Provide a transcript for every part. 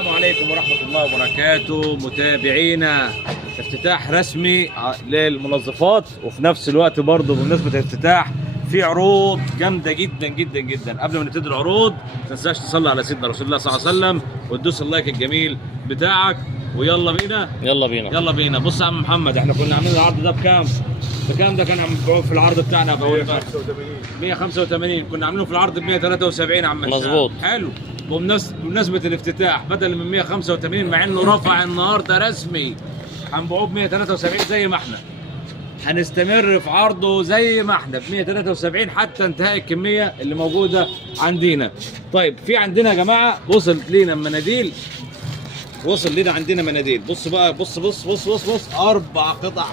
السلام عليكم ورحمة الله وبركاته متابعينا. افتتاح رسمي للمنظفات، وفي نفس الوقت برضه بمناسبة الافتتاح في عروض جامدة جدا جدا جدا. قبل ما نبتدي العروض ما تنساش تصلي على سيدنا رسول الله صلى الله عليه وسلم وتدوس اللايك الجميل بتاعك، ويلا بينا يلا بينا. بص يا عم محمد، احنا كنا عاملين العرض ده بكام؟ ده كان مبيوع في العرض بتاعنا ب 185. كنا عاملينه في العرض ب 173 يا عم. مظبوط. حلو. بمناسبة الافتتاح بدل من 185 مع انه رفع النهارده رسمي، هنبيعوه ب 173 زي ما احنا. هنستمر في عرضه زي ما احنا ب 173 حتى انتهاء الكمية اللي موجودة عندنا. طيب في عندنا يا جماعة وصلت لينا مناديل، عندنا مناديل. بص بقى، بص 4 قطع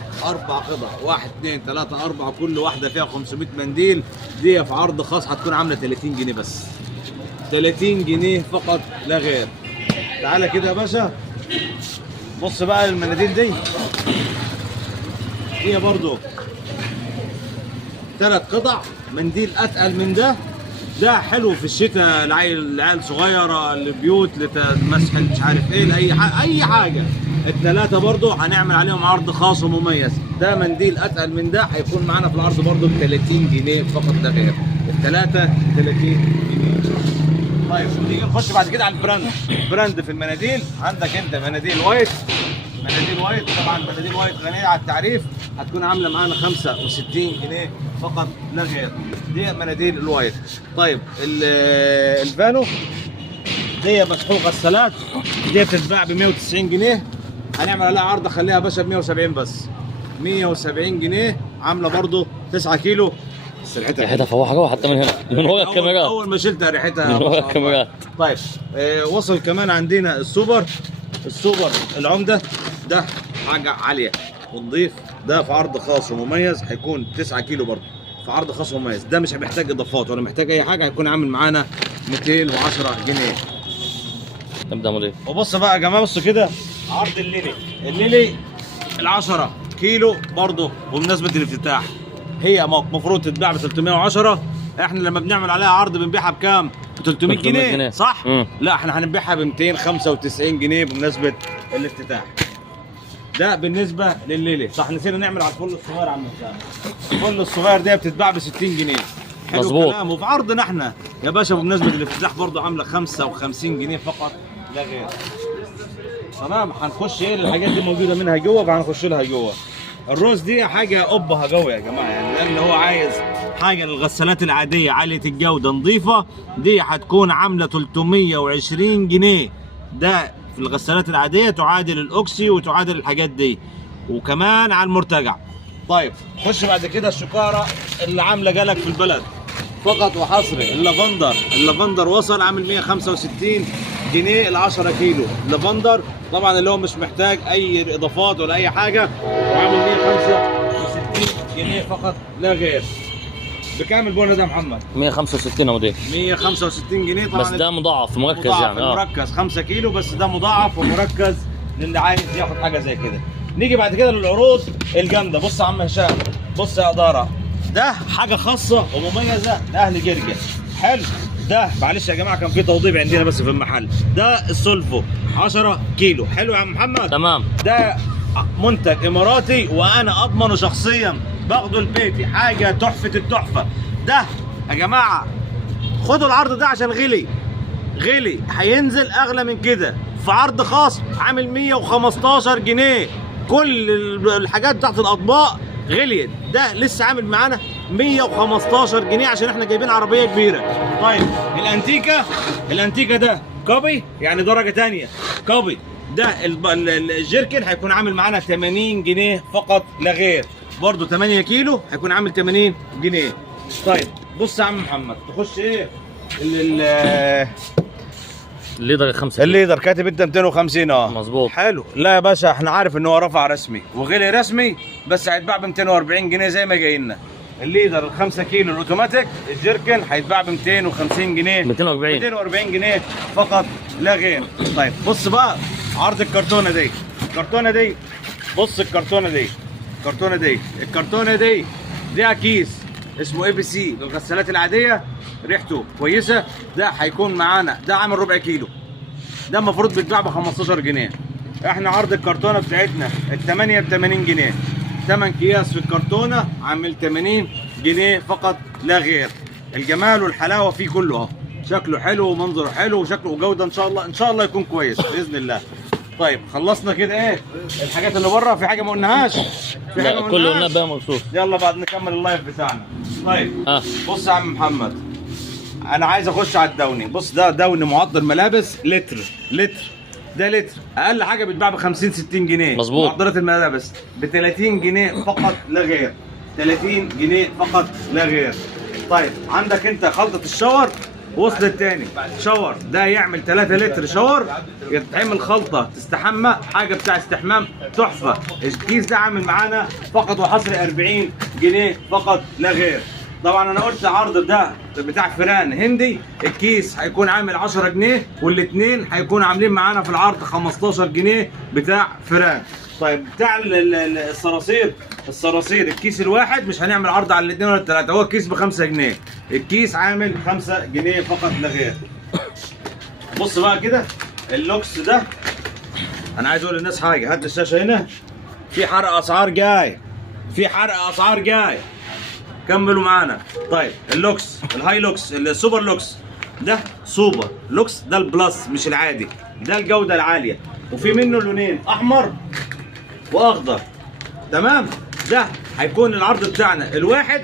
1 2 3 4، كل واحدة فيها 500 منديل. دي في عرض خاص هتكون عاملة 30 جنيه بس، 30 جنيه فقط لا غير. تعالى كده يا باشا، بص بقى المناديل دي هي برضو 3 قطع منديل اتقل من ده حلو في الشتاء، العيال صغيره، البيوت لمسح مش عارف ايه، اي حاجه. ال3 برضو هنعمل عليهم عرض خاص ومميز. ده منديل اتقل من ده هيكون معانا في العرض برضو ب 30 جنيه فقط لا غير. ال3 30 جنيه. طيب نيجي نخش بعد كده على البراند في المناديل. عندك انت مناديل وايت، طبعا مناديل وايت غنيه على التعريف، هتكون عامله معانا 65 جنيه فقط لا غير. دي مناديل الوايت. طيب الفانو دي مسحوق غسالات، دي بتتباع ب 190 جنيه. هنعمل عليها عرض اخليها يا باشا ب 170 بس، 170 جنيه. عامله برضو 9 كيلو. بس ريحتها فواحه جوه حتى من هنا، من ورا الكاميرات. اول ما شلتها ريحتها من ورا الكاميرات. طيب وصل كمان عندنا السوبر العمده. ده حاجه عاليه ونضيف، ده في عرض خاص ومميز، هيكون 9 كيلو برضه في عرض خاص ومميز. ده مش محتاج اضافات ولا محتاج اي حاجه، هيكون عامل معانا 210 جنيه. نبدا مضيف. وبص بقى يا جماعه، بصوا كده عرض الليلي ال10 كيلو برضه بمناسبه الافتتاح. هي المفروض تتباع ب 310، احنا لما بنعمل عليها عرض بنبيعها بكام؟ ب 300 جنيه صح؟ لا احنا هنبيعها ب 295 جنيه بمناسبه الافتتاح. ده بالنسبه للليلي. صح، نسينا نعمل على الفل الصغير. عم الفل الصغير ده بتتباع ب 60 جنيه. حلو الكلام. وفي عرضنا احنا يا باشا بمناسبه الافتتاح برضه عامله 55 جنيه فقط لا غير. تمام. هنخش ايه الحاجات دي موجوده منها جوه، فهنخش لها جوه. الروز دي حاجه قبها جوه يا جماعه، يعني ده اللي هو عايز حاجه للغسالات العاديه عاليه الجوده نظيفه، دي هتكون عامله 320 جنيه. ده في الغسالات العاديه تعادل الاوكسي وتعادل الحاجات دي، وكمان على المرتجع. طيب خش بعد كده الشكاره اللي عامله جالك في البلد فقط وحصري. اللافندر وصل عامل 165 جنيه ال10 كيلو لافندر، طبعا اللي هو مش محتاج اي اضافات ولا اي حاجه، وعامل 165 جنيه فقط لا غير. بكام البونه ده يا محمد؟ 165 يا مدير. 165 جنيه طبعا، بس ده مضاعف مركز يعني. مركز 5 كيلو بس، ده مضاعف ومركز للي عايز ياخد حاجه زي كده. نيجي بعد كده للعروض الجامده. بص يا عم هشام، بص يا اداره، ده حاجه خاصه ومميزه لاهل جرجا. حلو. ده معلش يا جماعه كان في توضيب عندنا بس في المحل. ده السولفو 10 كيلو. حلو يا عم محمد. تمام. ده منتج اماراتي وانا اضمنه شخصيا، باخده لبيتي، حاجه تحفه التحفه. ده يا جماعه خدوا العرض ده عشان غلي، هينزل اغلى من كده في عرض خاص عامل 115 جنيه. كل الحاجات بتاعت الاطباق غليت، ده لسه عامل معانا 115 جنيه عشان احنا جايبين عربيه كبيره. طيب الانتيكا ده كوبي، يعني درجه ثانيه كوبي. ده الجيركن هيكون عامل معانا 80 جنيه فقط لا غير، برضه 8 كيلو هيكون عامل 80 جنيه. طيب بص يا عم محمد، تخش ايه الليدر 5 الليدر كاتب انت 250. مظبوط. حلو. لا يا باشا احنا عارف ان هو رفع رسمي وغلي رسمي، بس هيتباع ب 240 جنيه زي ما جاي لنا. الليدر ال5 كيلو الاوتوماتيك الجيركن هيتباع ب 250 جنيه، 240 جنيه فقط لا غير. طيب بص بقى عرض الكرتونه دي، بص الكرتونه دي ليها كيس اسمه اي بي سي للغسالات العاديه، ريحته كويسه. ده هيكون معانا، ده عامل ربع كيلو، ده المفروض بيتباع ب 15 جنيه. احنا عرض الكرتونه بتاعتنا الثمانيه ب 80 جنيه. 8 اكياس في الكرتونه عامل 80 جنيه فقط لا غير. الجمال والحلاوه فيه كله اهو، شكله حلو ومنظره حلو وشكله وجوده ان شاء الله ان شاء الله يكون كويس باذن الله. طيب خلصنا كده ايه الحاجات اللي بره؟ في حاجه ما قلناهاش؟ في حاجه لا كله قلنا بقى مبسوط. يلا بعد نكمل اللايف بتاعنا. طيب بص يا عم محمد، انا عايز اخش على الدوني. بص ده دوني معطر ملابس لتر. ده لتر اقل حاجه بيتباع ب 50 60 جنيه. مظبوط. معطرات الملابس ب 30 جنيه فقط لا غير. 30 جنيه فقط لا غير. طيب عندك انت خلطه الشاور وصل التاني شاور، ده يعمل 3 لتر شاور، يتعمل خلطه تستحمى، حاجه بتاع استحمام تحفه. الكيس ده عامل معانا فقط وحصري 40 جنيه فقط لا غير. طبعا انا قلت عرض ده بتاع فيران هندي، الكيس هيكون عامل 10 جنيه والاثنين هيكونوا عاملين معانا في العرض 15 جنيه بتاع فيران. طيب بتاع الصراصير الكيس الواحد مش هنعمل عرض على الاثنين ولا الثلاثه، هو الكيس ب 5 جنيه، الكيس عامل 5 جنيه فقط لا غير. بص بقى كده اللوكس ده، انا عايز اقول للناس حاجه، هات الشاشه هنا، في حرق اسعار جاي، كملوا معانا. طيب اللوكس الهاي لوكس السوبر لوكس، ده سوبر لوكس، ده البلس مش العادي، ده الجوده العاليه، وفي منه لونين احمر واخضر. تمام. ده هيكون العرض بتاعنا الواحد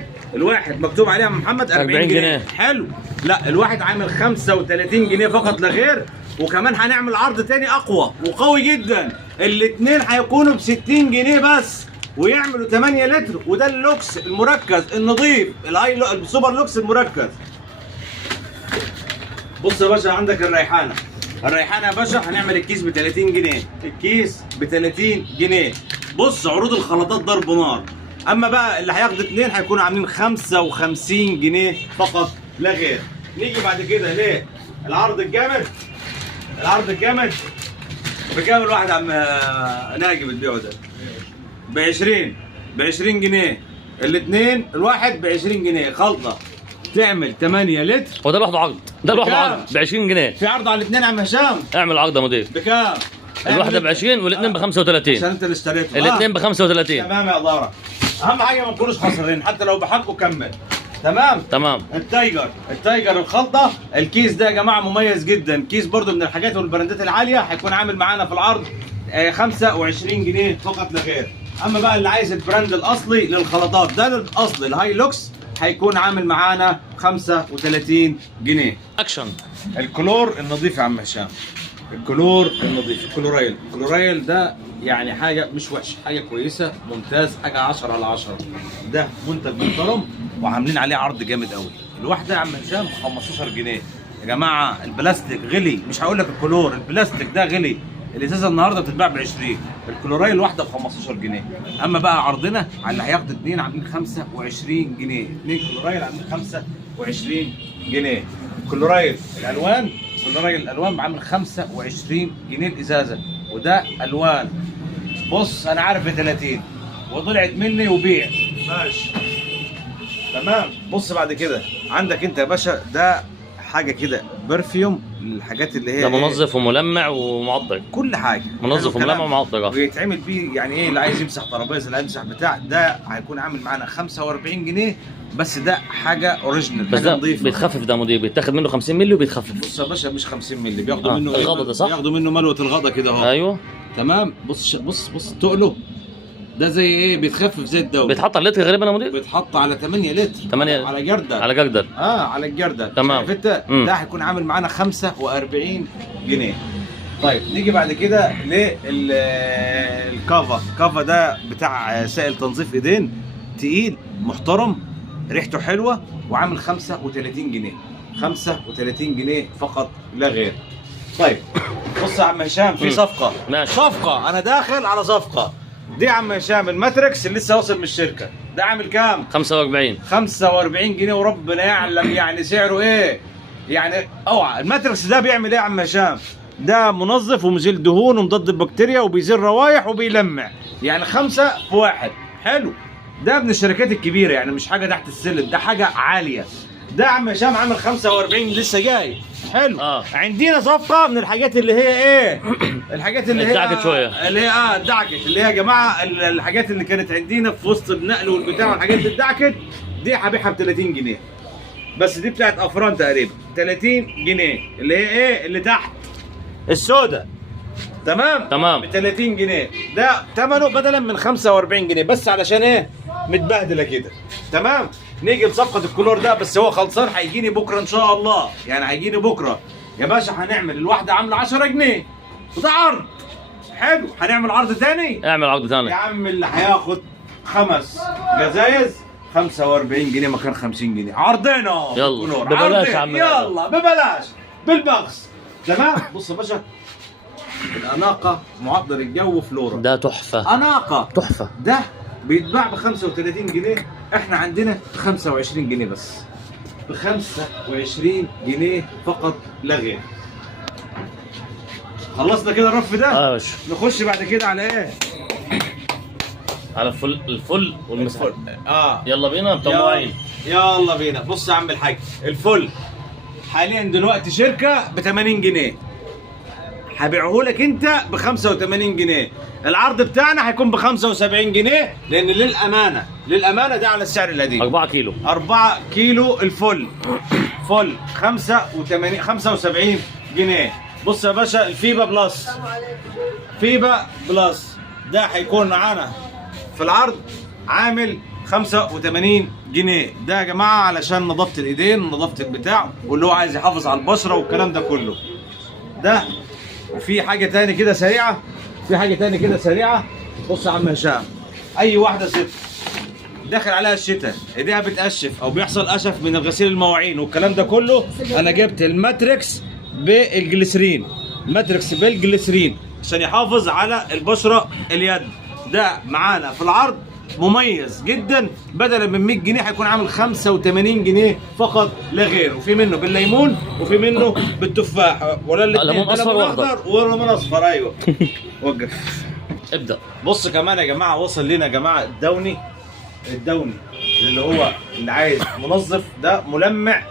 مكتوب عليه يا محمد 40 جنيه. حلو. لا الواحد عامل 35 جنيه فقط لا غير. وكمان هنعمل عرض تاني اقوى وقوي جدا، الاثنين هيكونوا ب 60 جنيه بس ويعملوا 8 لتر. وده اللوكس المركز النظيف السوبر لوكس المركز. بص يا باشا عندك الريحانه يا باشا، هنعمل الكيس ب 30 جنيه، الكيس ب 30 جنيه. بص عروض الخلطات ضرب نار. اما بقى اللي هياخد اتنين هيكونوا عاملين 55 جنيه فقط لا غير. نيجي بعد كده ليه العرض الجامد بكام الواحد عم ناجي بتبيعه ده؟ ب 20 جنيه الاثنين، الواحد ب 20 جنيه. خلطه تعمل 8 لتر. هو ده لوحده عرض، ده لوحده عرض ب 20 جنيه. في عرض على الاثنين يا عم هشام. اعمل عرض يا مدير. بكام؟ الواحده ب 20 والاثنين ب 35. عشان انت اللي اشتريته. الاثنين ب 35. تمام يا اداره. اهم حاجه ما نكونوش خسرانين، حتى لو بحقه كمل. تمام. التايجر الخلطه، الكيس ده يا جماعه مميز جدا، كيس برضو من الحاجات والبراندات العاليه، هيكون عامل معانا في العرض 25 جنيه فقط لا غير. اما بقى اللي عايز البراند الاصلي للخلطات، ده الاصلي الهاي لوكس، هيكون عامل معانا 35 جنيه. اكشن. الكلور النظيف يا عم هشام، الكلور النظيف، الكلورايل ده يعني حاجه مش وحشه، حاجه كويسه ممتاز، حاجه 10 على 10. ده منتج محترم وعاملين عليه عرض جامد قوي. الواحده يا عم هشام 15 جنيه يا جماعه. البلاستيك غلي، مش هقول لك الكلور، البلاستيك ده غلي. الازازه النهارده بتتباع ب 20، الكلورايل الواحده ب 15 جنيه. اما بقى عرضنا على اللي هياخد اثنين عاملين 25 جنيه، اثنين كلورايل عاملين 25 جنيه. كلورايل الالوان عامل 25 جنيه الازازه، وده الوان. بص انا عارف ب 30 وطلعت مني وبيع ماشي. تمام. بص بعد كده عندك انت يا باشا، ده حاجه كده برفيوم، الحاجات اللي هي ده منظف وملمع ومعطر، كل حاجه منظف وملمع ومعطر. ويتعمل بيه يعني ايه، اللي عايز يمسح ترابيزه، اللي عايز يمسح بتاع، ده هيكون عامل معانا 45 جنيه بس. ده حاجه اوريجينال، بس ده بيتخفف، ده مدير بيتاخد منه 50 مللي وبيتخفف. بص يا باشا مش 50 مللي، بياخدوا منه الغطا ده صح؟ بياخدوا منه ملوه الغطا كده اهو. ايوه تمام. بص تقله ده زي ايه، بيتخفف زي الدواء. بيتحط على لتر غالبا يا مدير؟ بيتحط على 8 لتر. 8 على جردل. على الجردل. تمام. ده هيكون عامل معانا 45 جنيه. طيب نيجي بعد كده للكافا ده بتاع سائل تنظيف ايدين، تقيل محترم، ريحته حلوه، وعامل 35 جنيه. 35 جنيه فقط لا غير. طيب بص يا عم هشام، في صفقه. ماشي. صفقه، انا داخل على صفقه دي يا عم هشام. الماتريكس اللي لسه واصل من الشركه ده عامل كام؟ 45 جنيه، وربنا يعلم يعني سعره ايه. يعني اوعى الماتريكس ده بيعمل ايه يا عم هشام؟ ده منظف ومزيل دهون ومضاد البكتيريا وبيزيل روايح وبيلمع، يعني 5 في 1. حلو. ده من الشركات الكبيره، يعني مش حاجه تحت السلم، ده حاجه عاليه. ده يا عم هشام عامل 45 لسه جاي. حلو. اه. عندنا صفقه من الحاجات اللي هي ايه، الحاجات اللي هي اتدعكت شوية. اللي هي اتدعكت، اللي هي يا جماعه الحاجات اللي كانت عندنا في وسط النقل والبتاع والحاجات اللي اتدعكت دي هبيعها ب 30 جنيه بس. دي بتاعت افران تقريبا 30 جنيه اللي هي ايه اللي تحت السودا. تمام ب 30 جنيه. ده ثمنه بدلا من 45 جنيه بس علشان ايه متبهدله كده. تمام. نيجي لصفقه الكولور ده بس هو خلصان، هيجيني بكره ان شاء الله، يعني هيجيني بكره يا باشا. هنعمل الواحده عامله 10 جنيه وده عرض حلو. هنعمل عرض تاني، اعمل عقد يا ثاني. عم اللي هياخد 5 جزايز 45 جنيه مكان 50 جنيه. عرضنا يلا ببلاش يا عم. يلا ببلاش بالبخس. تمام. بص يا باشا، الاناقه معطر الجو فلورا ده تحفه اناقه تحفه. ده بيتباع ب 35 جنيه، احنا عندنا ب 25 جنيه بس. ب 25 جنيه فقط لا غير. خلصنا كده الرف ده. اه يا باشا. نخش بعد كده على ايه؟ على الفل والمسح. اه يلا بينا مطوعين. يلا بينا. بص يا عم الحاج، الفل حاليا دلوقتي شركه ب 80 جنيه هبيعه لك انت ب 85 جنيه. العرض بتاعنا هيكون ب 75 جنيه لان للامانه ده على السعر القديم. 4 كيلو. 4 كيلو الفل فل 75 جنيه. بص يا باشا، الفيبا بلس، فيبا بلس ده هيكون معانا في العرض عامل 85 جنيه. ده يا جماعه علشان نظافه الايدين ونظافه البتاع واللي هو عايز يحافظ على البشره والكلام ده كله. ده وفي حاجه تاني كده سريعه، بص يا عم هشام، اي واحده ست داخل عليها الشتاء ايديها بتقشف او بيحصل قشف من غسيل المواعين والكلام ده كله، انا جبت الماتريكس بالجليسرين، عشان يحافظ على البشره اليد. ده معانا في العرض مميز جدا، بدلا من 100 جنيه هيكون عامل 85 جنيه فقط لا غير. وفي منه بالليمون وفي منه بالتفاح ولا الاثنين، ليمون اصفر واخضر وليمون اصفر. ايوه وقف. ابدا. بص كمان يا جماعه وصل لنا يا جماعه الدوني اللي هو اللي عايز منظف، ده ملمع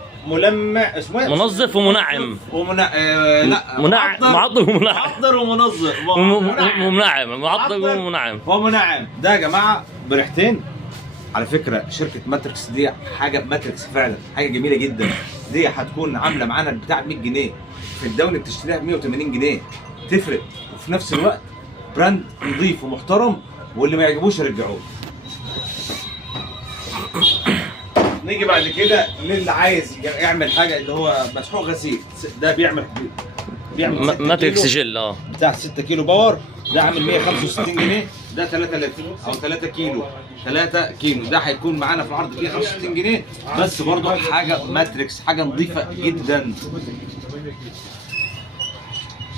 اسمه ايه؟ منظف ومنعم. لا معطر ومنعم. معطر ومنظف ومنعم. معطر ومنعم. ومنعم. ده يا جماعه بريحتين. على فكره شركه ماتريكس دي حاجه، ماتريكس فعلا حاجه جميله جدا. دي هتكون عامله معانا البتاع ب 100 جنيه، في الدوني بتشتريها ب 180 جنيه. تفرق، وفي نفس الوقت براند نظيف ومحترم، واللي ما يعجبوش يرجعوه. نيجي بعد كده للي عايز يعمل حاجه اللي هو مسحوق غسيل، ده بيعمل ماتريكس جل بتاع 6 كيلو باور، ده عامل 165 جنيه. ده 3 لتر او 3 كيلو، ده هيكون معانا في العرض ب 165 جنيه بس. برضه حاجه ماتريكس، حاجه نظيفه جدا.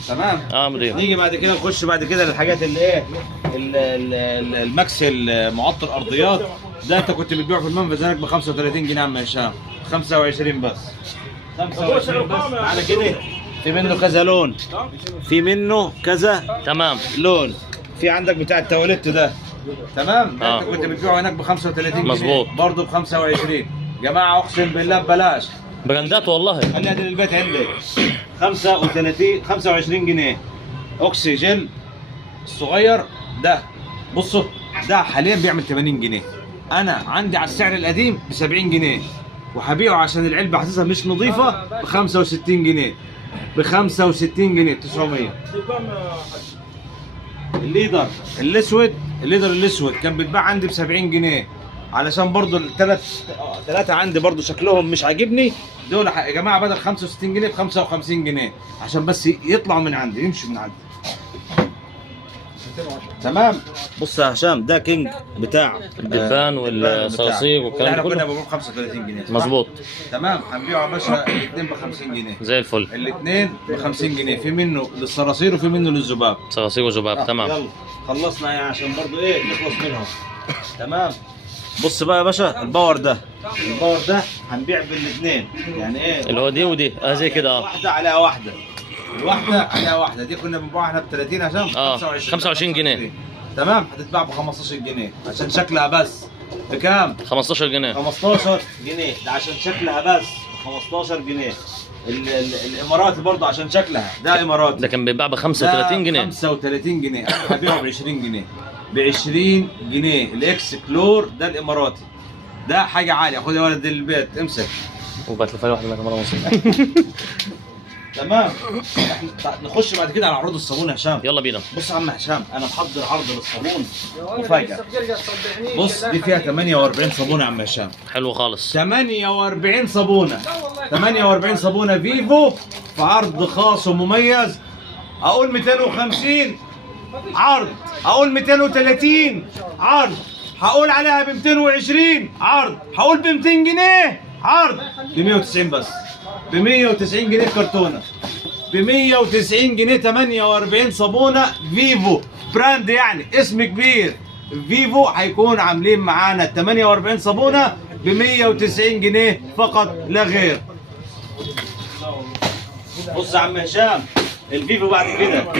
تمام. مدير. نيجي بعد كده نخش بعد كده للحاجات اللي ايه، الماكس المعطر ارضيات. ده انت كنت بتبيعه في المنفذ هناك ب 35 جنيه يا عم هشام، 25 بس. 25 بس. على كده في منه كذا لون، تمام لون. في عندك بتاع التواليت ده، تمام. ده انت كنت بتبيعه هناك ب 35 جنيه مظبوط، برضه ب 25. جماعه اقسم بالله ببلاش، براندات والله. خليها دي للبيت عندك. 25 جنيه اوكسي جل الصغير ده. بصوا ده حاليا بيعمل 80 جنيه، انا عندي على السعر القديم ب 70 جنيه وهبيعه عشان العلبه حاسسها مش نظيفه ب 65 جنيه، ب 65 جنيه 900. الليدر الاسود كان بيتباع عندي ب 70 جنيه علشان برضو ثلاثة عندي برضو شكلهم مش عاجبني. دول يا جماعة بدل 65 جنيه ب 55 جنيه عشان بس يطلعوا من عندي، يمشوا من عندي. تمام. بص يا هشام، ده كينج بتاع الدبان والصراصير والكلام ده كله. كله احنا كنا بنبيعه ب 35 جنيه. مظبوط. تمام. هنبيعه يا باشا الاثنين ب 50 جنيه زي الفل. الاثنين ب 50 جنيه، في منه للصراصير وفي منه للذباب. صراصير وذباب. تمام. يلا خلصنا يعني عشان برضو ايه نخلص منهم. تمام. بص بقى يا باشا، الباور ده هنبيع بالاثنين، يعني ايه اللي هو دي ودي زي كده. واحده عليها واحده، الواحده عليها واحده. دي كنا بنبيعها احنا ب 30 عشان 25 جنيه. تمام. هتتباع ب 15 جنيه عشان شكلها بس. بكام؟ 15 جنيه. 15 جنيه ده عشان شكلها بس ب 15 جنيه. الاماراتي برضه عشان شكلها، ده اماراتي. ده كان بيتباع ب 35 جنيه. 35 جنيه، انا هبيعه ب 20 جنيه. ب 20 جنيه الاكس كلور ده الاماراتي. ده حاجه عاليه. خد يا ولد البيت امسك. وبات لي واحده كمان ونص. تمام. احنا نخش بعد كده على عروض الصابون يا هشام. يلا بينا. بص يا عم هشام، انا محضر عرض للصابون مفاجأة. بص دي فيها 48 صابونه يا عم هشام. حلو خالص. 48 صابونه، 48 صابونه فيفو في عرض خاص ومميز. اقول 250 عرض، اقول 230 عرض، هقول عليها ب 220 عرض، هقول ب 200 جنيه عرض، ب 190 بس. ب 190 جنيه كرتونه، ب 190 جنيه 48 صابونه فيفو براند، يعني اسم كبير. فيفو هيكون عاملين معانا 48 صابونه ب 190 جنيه فقط لا غير. بص يا عم هشام، الفيفو بعد كده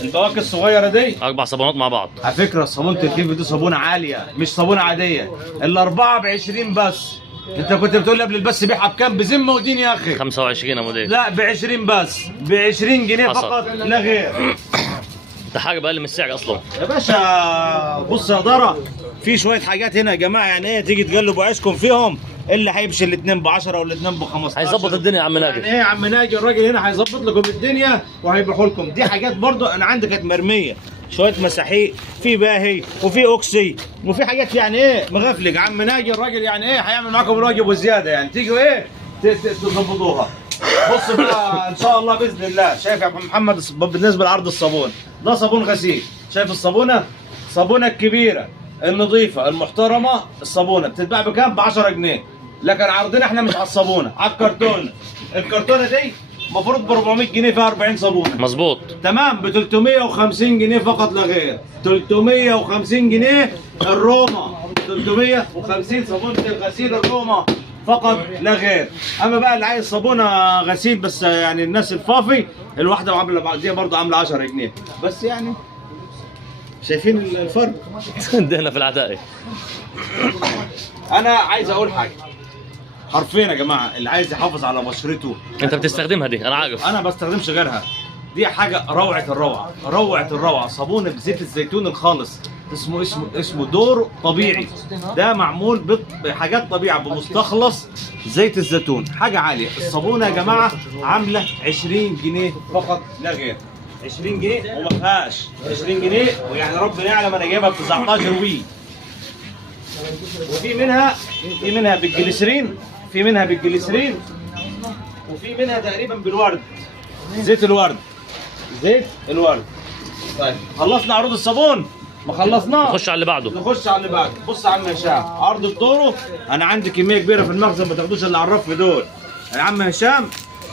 البواكي الصغيره دي 4 صابونات مع بعض. على فكره صابونه الفيفو دي صابونه عاليه مش صابونه عاديه. الاربعه ب 20 بس. انت كنت بتقول لي قبل البث بيعها بكام؟ بذمه ودين يا اخي. 25 يا مدير. لا ب 20 بس، ب 20 جنيه حصل. فقط لا غير. ده حاجه بقل من السعر اصلا يا باشا بص يا دارة، في شويه حاجات هنا يا جماعه، يعني ايه تيجي تقلبوا عيشكم فيهم. اللي هيمشي الاثنين ب 10 والاثنين ب 15. هيظبط الدنيا يا عم ناجي. يعني ايه يا عم ناجي؟ الراجل هنا هيظبط لكم الدنيا وهيبيعوا لكم. دي حاجات برضو انا عندي كانت مرميه، شويه مساحيق، في باهي وفي اوكسي وفي حاجات يعني ايه مغفلق. عم ناجي الراجل يعني ايه هيعمل معاكم الواجب وزياده، يعني تيجوا ايه تظبطوها. بص بقى ان شاء الله باذن الله. شايف يا ابو محمد بالنسبه لعرض الصابون، ده صابون غسيل. شايف الصابونه؟ الصابونه الكبيره النظيفه المحترمه. الصابونه بتتباع بكام؟ ب 10 جنيه. لكن عرضنا احنا مش على الصابونه، على الكرتونه. الكرتونه دي المفروض ب 400 جنيه فيها 40 صابونه. مظبوط. تمام. ب 350 جنيه فقط لا غير. 350 جنيه الروما. 350 صابونه الغسيل الروما فقط لا غير. اما بقى اللي عايز صابونه غسيل بس يعني الناس الفافي، الواحده عامله دي برضه عامله 10 جنيه بس. يعني شايفين الفرق؟ دهنا في العتاقي. انا عايز اقول حاجه حرفيا يا جماعه، اللي عايز يحافظ على بشرته. انت بتستخدمها دي انا عارف. انا ما بستخدمش غيرها. دي حاجه روعه الروعه، روعه الروعه. صابونه بزيت الزيتون الخالص، اسمه دور طبيعي. ده معمول بحاجات طبيعه بمستخلص زيت الزيتون، حاجه عاليه. الصابونه يا جماعه عامله 20 جنيه فقط لا غير. 20 جنيه وما فيهاش 20 جنيه، ويعني ربنا يعلم انا جايبها ب 19 وي. وفي منها بالجليسرين، في منها بالجليسرين، وفي منها تقريبا بالورد، زيت الورد، زيت الورد. طيب خلصنا عروض الصابون؟ ما خلصناش. نخش على اللي بعده. نخش على اللي بعده. بص يا عم هشام، عرض الدورو انا عندي كميه كبيره في المخزن، ما تاخدوش اللي على الرف دول. يا عم هشام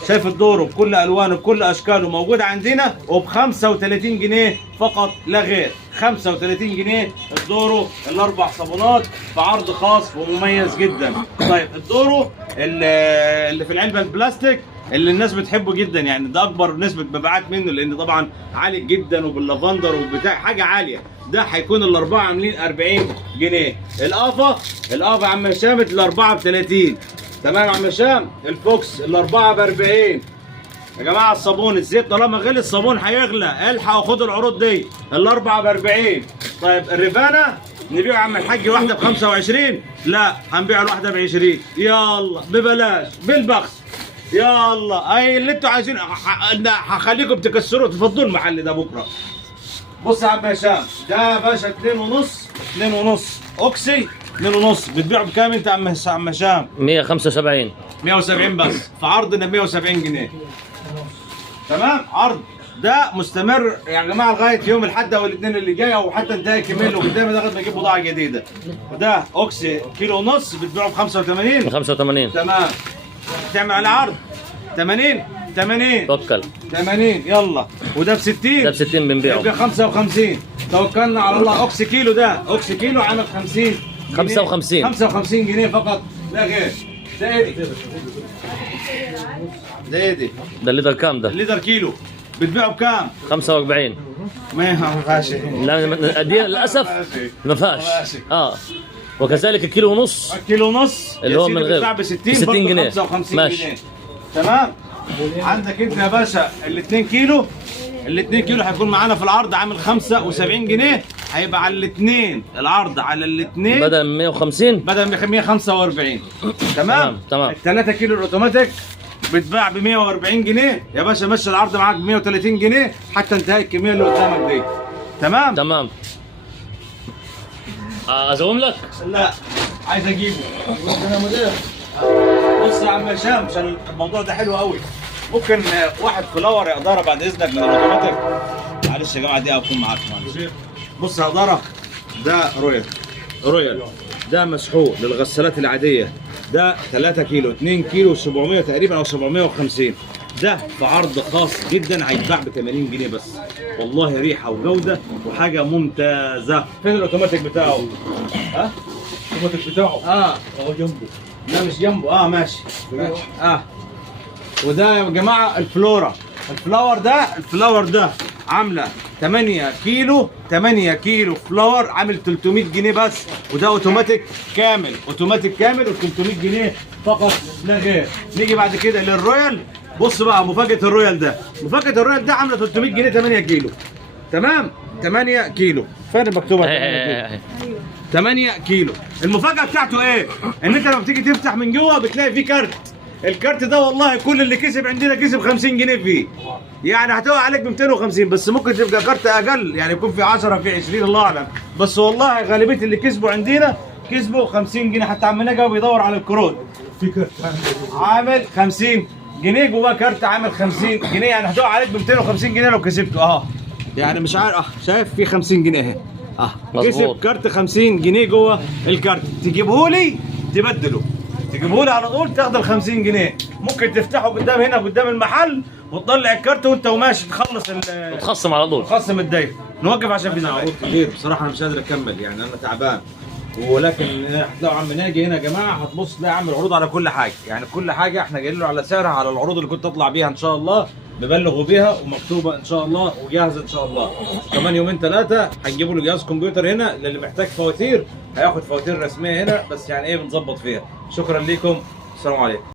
شايف الدورو بكل الوانه بكل اشكاله موجود عندنا وب 35 جنيه فقط لا غير. 35 جنيه الدورو الاربع صابونات في عرض خاص ومميز جدا. طيب الدورو اللي في العلبه البلاستيك اللي الناس بتحبه جدا، يعني ده اكبر نسبه مبيعات منه لان طبعا عالي جدا وباللافندر وبتاع حاجه عاليه. ده هيكون الاربعه عاملين 40 جنيه. القافه يا عم هشام الاربعه ب 30. تمام يا عم هشام. الفوكس الاربعه ب 40. يا جماعه الصابون الزيت طالما غلي الصابون هيغلى، الحقوا خدوا العروض دي. الاربعه ب 40. طيب الريفانا نبيع يا عم الحاج واحده ب 25؟ لا هنبيع الواحده ب 20. يلا ببلاش بالبخس. يلا اي اللي انتوا عايزينه هخليكم تكسروا تفضلوا المحل ده بكره. بص يا عم هشام ده يا باشا 2.5 اوكسي 2.5. بتبيعه بكام انت يا عم هشام؟ 175. 170 بس في عرضنا 170 جنيه. تمام. عرض ده مستمر يا جماعه لغايه يوم الاحد او الاثنين اللي جاي، او حتى انتهى كميل وقدامي لغايه ما اجيب بضاعه جديده. وده اوكسي كيلو ونص بتبيعه ب 85. 85. تمام. تعمل على عرض 80 توكل 80 يلا. وده ب 60. ده ب 60 بنبيعه. يبقى 55. توكلنا على الله. اوكسي كيلو ده اوكسي كيلو عامل 50 55 جنيه فقط لا غير. ده ايه دي؟ ده ايه دي؟ ده الليتر كام ده؟ الليتر كيلو بتبيعه بكام؟ 45. ما ينفعش. لا دي للاسف ما فيهاش. وكذلك الكيلو ونص. الكيلو ونص اللي هو من غير بتتباع ب 60 جنيه. 55 ماشي. جنيه. تمام. عندك انت يا باشا ال 2 كيلو، ال 2 كيلو هيكون معانا في العرض عامل 75 جنيه، هيبقى على الاثنين العرض على الاثنين بدل من 150 بدل من 145. تمام. تمام. ال 3 كيلو الاوتوماتيك بتباع ب 140 جنيه يا باشا، مشي العرض معاك ب 130 جنيه حتى انتهاء الكميه اللي قدامك دي. تمام. تمام. ازوم لك؟ لا عايز اجيبه. بص انا مدير. بص يا عم هشام عشان الموضوع ده حلو قوي. ممكن واحد فلاور يا اداره بعد اذنك للاوتوماتيك. معلش يا جماعه دي اكون معاك معلش. بص يا اداره، ده رويال ده مسحوق للغسالات العاديه، ده 3 كيلو 2 كيلو 700 تقريبا او 750. ده في عرض خاص جدا هيتباع ب 80 جنيه بس، والله ريحه وجوده وحاجه ممتازه. فين الاوتوماتيك بتاعه؟ ها؟ الاوتوماتيك بتاعه اهو جنبه. لا مش جنبه، ماشي. وده يا جماعه الفلاور ده عامله 8 كيلو فلاور عامل 300 جنيه بس، وده اوتوماتيك كامل و300 جنيه فقط لا غير. نيجي بعد كده للرويال. بص بقى مفاجاه الرويال ده عامله 300 جنيه 8 كيلو. تمام. 8 كيلو فين مكتوبه 8 كيلو. المفاجاه بتاعته ايه؟ ان انت لما بتيجي تفتح من جوه بتلاقي فيه كارت. الكارت ده والله كل اللي كسب عندنا كسب 50 جنيه فيه، يعني هتقع عليك ب 250 بس، ممكن تبقى كارت اقل يعني يكون في 10 في 20 الله اعلم، بس والله غالبيه اللي كسبوا عندنا كسبوا 50 جنيه. حتى عمنا جاي بيدور على الكروت في كارت عامل 50 جنيه جواه كارت عامل 50 جنيه، يعني هتقع عليك ب 250 جنيه لو كسبته يعني مش عارف شايف في 50 جنيه اهي كسب كارت 50 جنيه جوه الكارت. تجيبه لي تبدله، تجيبه لي على طول تاخد ال 50 جنيه. ممكن تفتحه قدام هنا قدام المحل وتطلع الكارت وانت وماشي تخلص تخصم على طول. تخصم الدايره. نوقف عشان في عروض كتير بصراحه انا مش قادر اكمل، يعني انا تعبان. ولكن هتلاقوا عم ناجي هنا يا جماعه هتبص تلاقي عامل عروض على كل حاجه، يعني كل حاجه احنا جايين له على سعرها، على العروض اللي كنت اطلع بيها ان شاء الله مبلغوا بيها ومكتوبه ان شاء الله وجاهزه ان شاء الله. كمان يومين 3 هنجيبوا له جهاز كمبيوتر هنا للي محتاج فواتير، هياخد فواتير رسميه هنا بس يعني ايه بنظبط فيها. شكرا لكم، السلام عليكم.